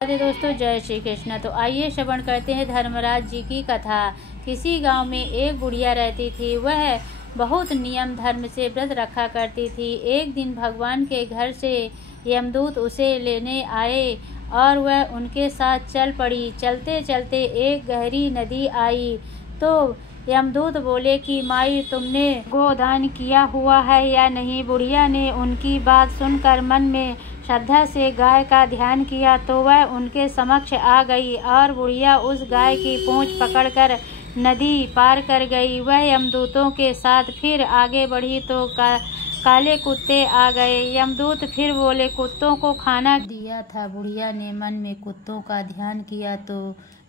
राधे दोस्तों, जय श्री कृष्ण। तो आइए श्रवण करते हैं धर्मराज जी की कथा। किसी गांव में एक बुढ़िया रहती थी। वह बहुत नियम धर्म से व्रत रखा करती थी। एक दिन भगवान के घर से यमदूत उसे लेने आए और वह उनके साथ चल पड़ी। चलते चलते एक गहरी नदी आई तो यमदूत बोले कि माई, तुमने गोदान किया हुआ है या नहीं। बुढ़िया ने उनकी बात सुनकर मन में श्रद्धा से गाय का ध्यान किया तो वह उनके समक्ष आ गई और बुढ़िया उस गाय की पूंछ पकड़कर नदी पार कर गई। वह यमदूतों के साथ फिर आगे बढ़ी तो काले कुत्ते आ गए। यमदूत फिर बोले, कुत्तों को खाना दिया था। बुढ़िया ने मन में कुत्तों का ध्यान किया तो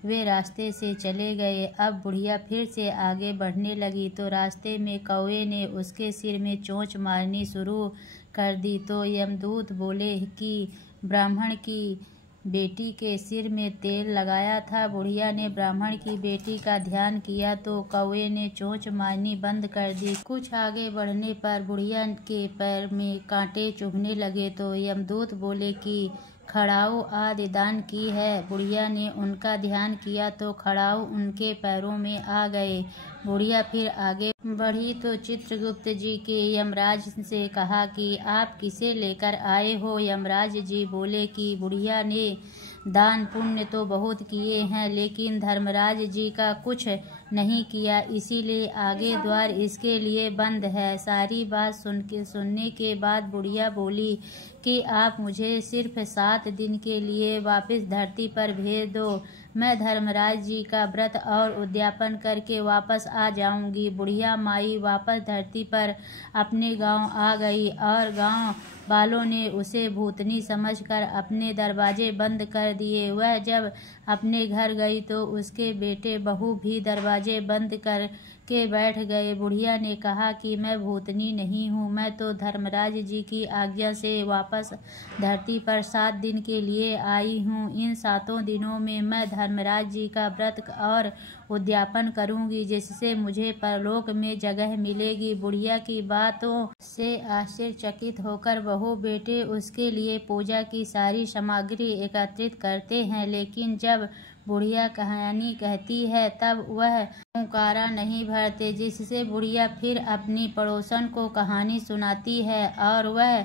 वे रास्ते से चले गए। अब बुढ़िया फिर से आगे बढ़ने लगी तो रास्ते में कौवे ने उसके सिर में चोंच मारनी शुरू कर दी। तो यमदूत बोले कि ब्राह्मण की बेटी के सिर में तेल लगाया था। बुढ़िया ने ब्राह्मण की बेटी का ध्यान किया तो कौवे ने चोंच मारनी बंद कर दी। कुछ आगे बढ़ने पर बुढ़िया के पैर में कांटे चुभने लगे तो यमदूत बोले कि खड़ाऊ आदि दान की है। बुढ़िया ने उनका ध्यान किया तो खड़ाऊ उनके पैरों में आ गए। बुढ़िया फिर आगे बढ़ी तो चित्रगुप्त जी के यमराज से कहा कि आप किसे लेकर आए हो। यमराज जी बोले कि बुढ़िया ने दान पुण्य तो बहुत किए हैं लेकिन धर्मराज जी का कुछ नहीं किया, इसीलिए आगे द्वार इसके लिए बंद है। सारी बात सुनने के बाद बुढ़िया बोली कि आप मुझे सिर्फ 7 दिन के लिए वापस धरती पर भेज दो। मैं धर्मराज जी का व्रत और उद्यापन करके वापस आ जाऊंगी। बुढ़िया माई वापस धरती पर अपने गांव आ गई और गांव वालों ने उसे भूतनी समझकर अपने दरवाजे बंद कर दिए। वह जब अपने घर गई तो उसके बेटे बहू भी दरवाजे बंद कर के बैठ गए। बुढ़िया ने कहा कि मैं भूतनी नहीं हूँ, मैं तो धर्मराज जी की आज्ञा से वापस धरती पर 7 दिन के लिए आई हूँ। इन 7 दिनों में मैं धर्मराज जी का व्रत और उद्यापन करूंगी जिससे मुझे परलोक में जगह मिलेगी। बुढ़िया की बातों से आश्चर्यचकित होकर बहू बेटे उसके लिए पूजा की सारी सामग्री एकत्रित करते हैं, लेकिन जब बुढ़िया कहानी कहती है तब वह हुंकारा नहीं भरते, जिससे बुढ़िया फिर अपनी पड़ोसन को कहानी सुनाती है और वह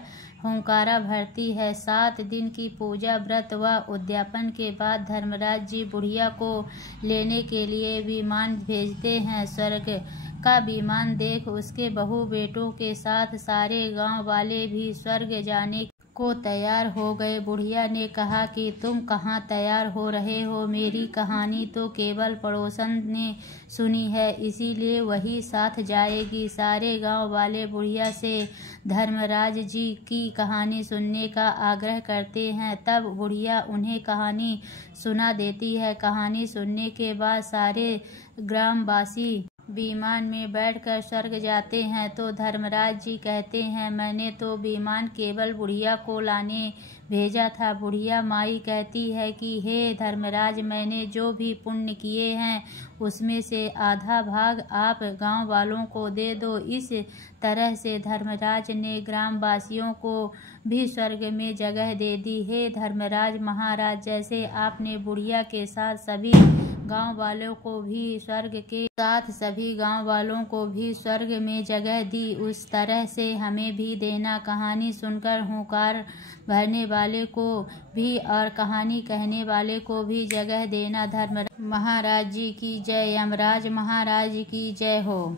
हुंकारा भरती है। 7 दिन की पूजा व्रत व उद्यापन के बाद धर्मराज जी बुढ़िया को लेने के लिए विमान भेजते हैं। स्वर्ग का विमान देख उसके बहू बेटों के साथ सारे गांव वाले भी स्वर्ग जाने को तैयार हो गए। बुढ़िया ने कहा कि तुम कहाँ तैयार हो रहे हो, मेरी कहानी तो केवल पड़ोसन ने सुनी है, इसीलिए वही साथ जाएगी। सारे गांव वाले बुढ़िया से धर्मराज जी की कहानी सुनने का आग्रह करते हैं। तब बुढ़िया उन्हें कहानी सुना देती है। कहानी सुनने के बाद सारे ग्रामवासी विमान में बैठकर स्वर्ग जाते हैं तो धर्मराज जी कहते हैं, मैंने तो विमान केवल बुढ़िया को लाने भेजा था। बुढ़िया माई कहती है कि हे धर्मराज, मैंने जो भी पुण्य किए हैं उसमें से आधा भाग आप गांव वालों को दे दो। इस तरह से धर्मराज ने ग्रामवासियों को भी स्वर्ग में जगह दे दी। हे धर्मराज महाराज, जैसे आपने बुढ़िया के साथ सभी गांव वालों को भी स्वर्ग के साथ सभी गांव वालों को भी स्वर्ग में जगह दी, उस तरह से हमें भी देना। कहानी सुनकर हुंकार भरने वाले को भी और कहानी कहने वाले को भी जगह देना। धर्मराज महाराज जी की जय। यमराज महाराज की जय हो।